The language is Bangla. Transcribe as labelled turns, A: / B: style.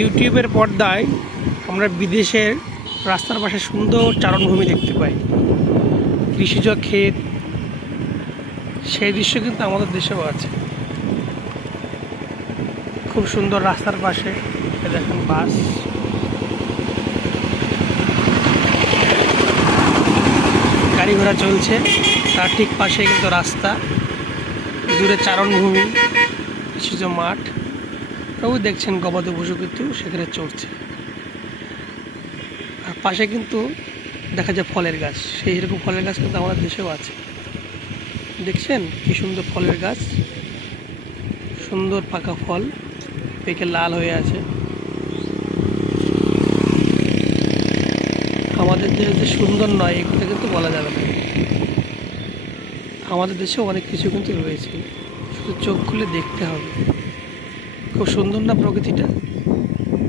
A: ইউটিউবের পর্দায় আমরা বিদেশের রাস্তার পাশে সুন্দর চারণভূমি দেখতে পাই। কৃষিজ ক্ষেত, সেই দৃশ্য কিন্তু আমাদের দেশেও আছে। খুব সুন্দর রাস্তার পাশে দেখেন বাস। গাড়ি ঘোড়া চলছে, তার ঠিক পাশে কিন্তু রাস্তা, দূরে চারণভূমি কৃষিজ মাঠ। ওই দেখছেন গবাদি পশু কিন্তু সেখানে চড়ছে। আর পাশে কিন্তু দেখা যায় ফলের গাছ। সেই রকম ফলের গাছ কিন্তু আমাদের দেশেও আছে। দেখছেন কি সুন্দর ফলের গাছ? সুন্দর পাকা ফল। পেকে লাল হয়ে আছে। আমাদের দেশ যে সুন্দর নয়, এই কথা কিন্তু বলা যাবে না। আমাদের দেশেও অনেক কিছু কিন্তু রয়েছে। শুধু চোখ খুলে দেখতে হবে। খুব সুন্দর না প্রকৃতিটা?